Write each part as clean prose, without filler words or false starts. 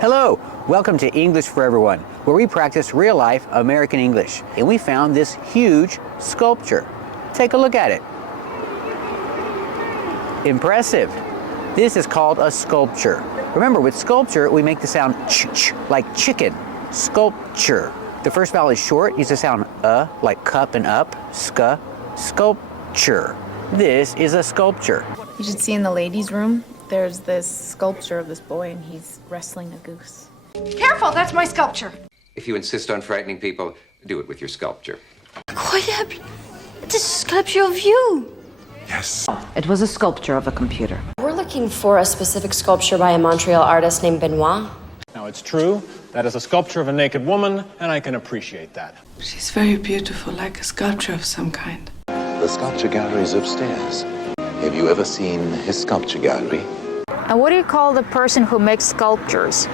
Hello, welcome to English for Everyone, where we practice real-life American English. And we found this huge sculpture. Take a look at it. Impressive. This is called a sculpture. Remember, with sculpture, we make the sound ch-ch, like chicken. Sculpture. The first vowel is short, use the sound like cup and up, sculpture. This is a sculpture. You should see in the ladies' room, there's this sculpture of this boy and he's wrestling a goose. Careful, that's my sculpture. If you insist on frightening people, do it with your sculpture. Incroyable! It's a sculpture of you! Yes. It was a sculpture of a computer. We're looking for a specific sculpture by a Montreal artist named Benoit. Now, it's true, that is a sculpture of a naked woman, and I can appreciate that. She's very beautiful, like a sculpture of some kind. The sculpture gallery is upstairs. Have you ever seen his sculpture gallery? And what do you call the person who makes sculptures?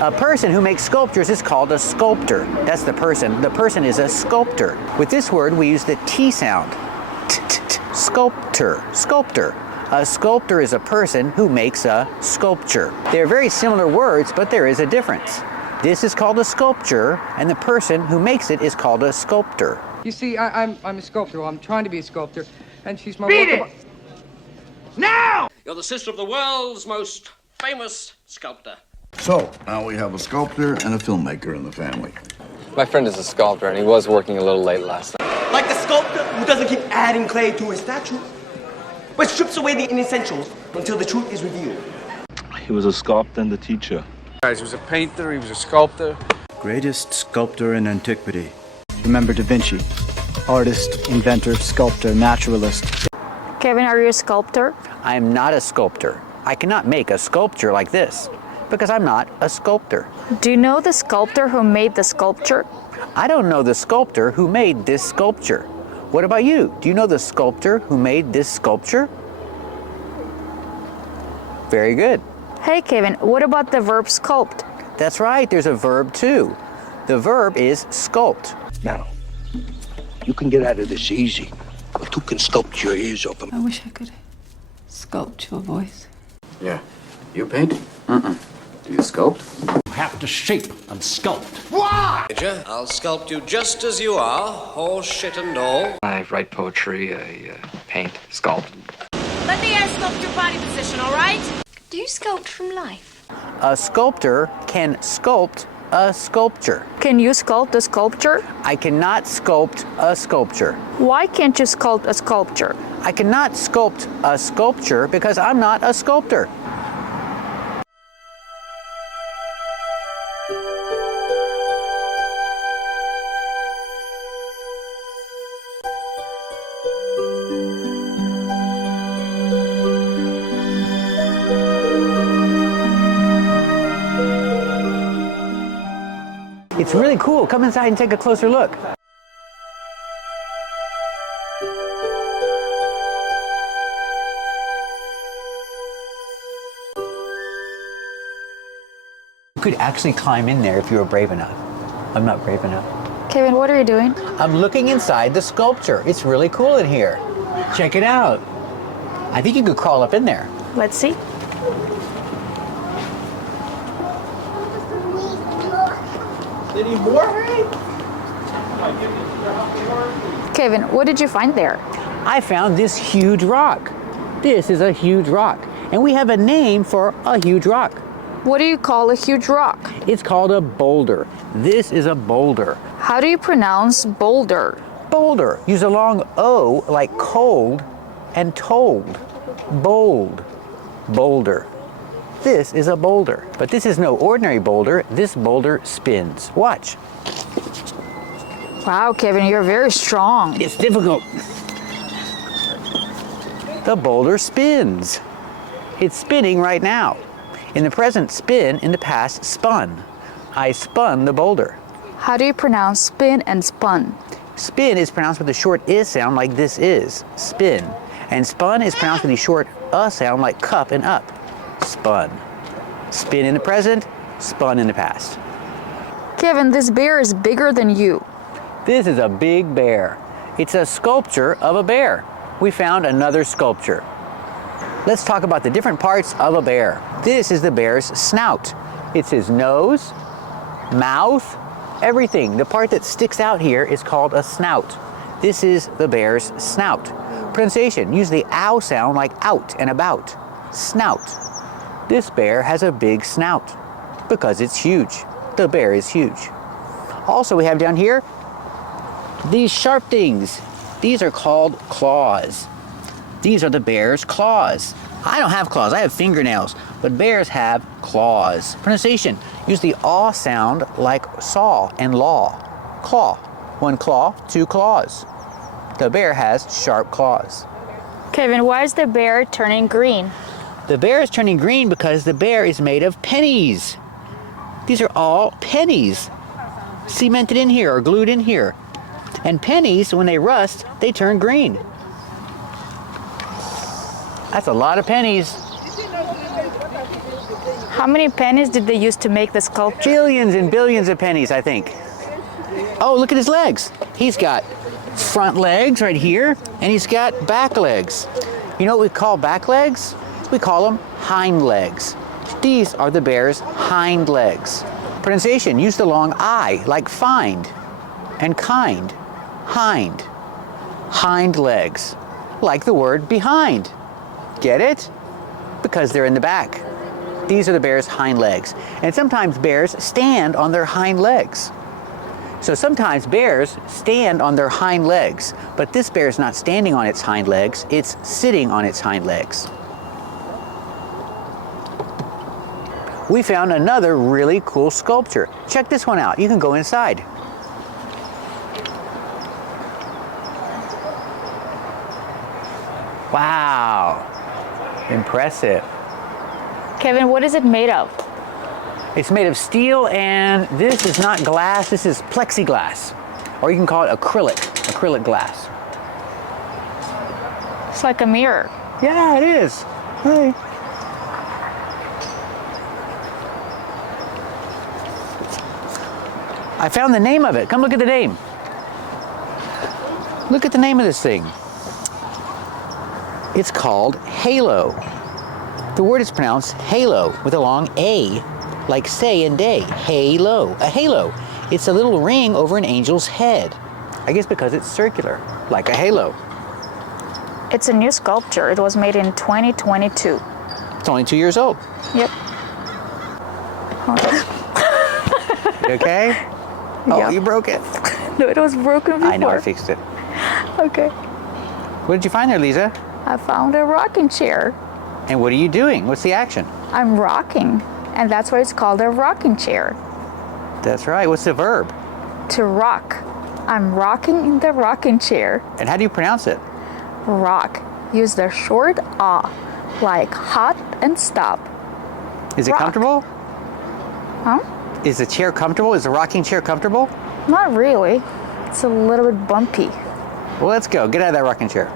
A person who makes sculptures is called a sculptor. That's the person. The person is a sculptor. With this word, we use the T sound. Sculptor. Sculptor. A sculptor is a person who makes a sculpture. They're very similar words, but there is a difference. This is called a sculpture, and the person who makes it is called a sculptor. You see, I'm a sculptor. Well, I'm trying to be a sculptor, and she's my Beat it! Now! You're the sister of the world's most famous sculptor. So, now we have a sculptor and a filmmaker in the family. My friend is a sculptor, and he was working a little late last night. Like the sculptor who doesn't keep adding clay to his statue, but strips away the inessentials until the truth is revealed. He was a sculptor and a teacher. He was a painter, he was a sculptor. Greatest sculptor in antiquity. Remember Da Vinci. Artist, inventor, sculptor, naturalist. Kevin, are you a sculptor? I am not a sculptor. I cannot make a sculpture like this because I'm not a sculptor. Do you know the sculptor who made the sculpture? I don't know the sculptor who made this sculpture. What about you? Do you know the sculptor who made this sculpture? Very good. Hey, Kevin, what about the verb sculpt? That's right, there's a verb too. The verb is sculpt. Now, you can get out of this easy, but who can sculpt your ears open? I wish I could sculpt your voice. Yeah. You paint? Do you sculpt? You have to shape and sculpt. Why? I'll sculpt you just as you are, horse shit and all. I write poetry, I paint, sculpt. Let the air sculpt your body position, all right? Do you sculpt from life? A sculptor can sculpt a sculpture. Can you sculpt a sculpture? I cannot sculpt a sculpture. Why can't you sculpt a sculpture? I cannot sculpt a sculpture because I'm not a sculptor. It's really cool. Come inside and take a closer look. You could actually climb in there if you were brave enough. I'm not brave enough. Kevin, what are you doing? I'm looking inside the sculpture. It's really cool in here. Check it out. I think you could crawl up in there. Let's see. Kevin, what did you find there? I found this huge rock. This is a huge rock. And we have a name for a huge rock. What do you call a huge rock? It's called a boulder. This is a boulder. How do you pronounce boulder? Boulder. Use a long O like cold and told. Bold. Boulder. This is a boulder, but this is no ordinary boulder. This boulder spins. Watch. Wow, Kevin, you're very strong. It's difficult. The boulder spins. It's spinning right now. In the present, spin. In the past, spun. I spun the boulder. How do you pronounce spin and spun? Spin is pronounced with a short is sound like this is. Spin. And spun is pronounced with a short sound like cup and up. Spun. Spin in the present, spun in the past. Kevin, this bear is bigger than you. This is a big bear. It's a sculpture of a bear. We found another sculpture. Let's talk about the different parts of a bear. This is the bear's snout. It's his nose, mouth, everything. The part that sticks out here is called a snout. This is the bear's snout. Pronunciation, use the ow sound like out and about. Snout. This bear has a big snout because it's huge. The bear is huge. Also, we have down here these sharp things. These are called claws. These are the bear's claws. I don't have claws, I have fingernails, but bears have claws. Pronunciation, use the aw sound like saw and law. Claw. One claw, two claws. The bear has sharp claws. Kevin, why is the bear turning green? The bear is turning green because the bear is made of pennies. These are all pennies cemented in here or glued in here. And pennies, when they rust, they turn green. That's a lot of pennies. How many pennies did they use to make the sculpture? Billions and billions of pennies, I think. Oh, look at his legs. He's got front legs right here, and he's got back legs. You know what we call back legs? We call them hind legs. These are the bear's hind legs. Pronunciation, use the long I, like find and kind. Hind. Hind legs. Like the word behind. Get it? Because they're in the back. These are the bear's hind legs. And sometimes bears stand on their hind legs. So sometimes bears stand on their hind legs, but this bear is not standing on its hind legs, it's sitting on its hind legs. We found another really cool sculpture. Check this one out. You can go inside. Wow. Impressive. Kevin, what is it made of? It's made of steel, and this is not glass, this is plexiglass. Or you can call it acrylic glass. It's like a mirror. Yeah, it is. Hey. I found the name of it. Come look at the name. Look at the name of this thing. It's called halo. The word is pronounced halo with a long A, like say and day. Halo. A halo. It's a little ring over an angel's head. I guess because it's circular, like a halo. It's a new sculpture. It was made in 2022. It's only 2 years old. Yep. You okay? Oh, Yep. you broke it. No, it was broken before. I know, I fixed it. Okay. What did you find there, Lisa? I found a rocking chair. And what are you doing? What's the action? I'm rocking, and that's why it's called a rocking chair. That's right. What's the verb? To rock. I'm rocking in the rocking chair. And how do you pronounce it? Rock. Use the short ah, like hot and stop. Is it Rock. comfortable? Huh? Is the chair comfortable? Is the rocking chair comfortable? Not really. It's a little bit bumpy. Well, let's go. Get out of that rocking chair.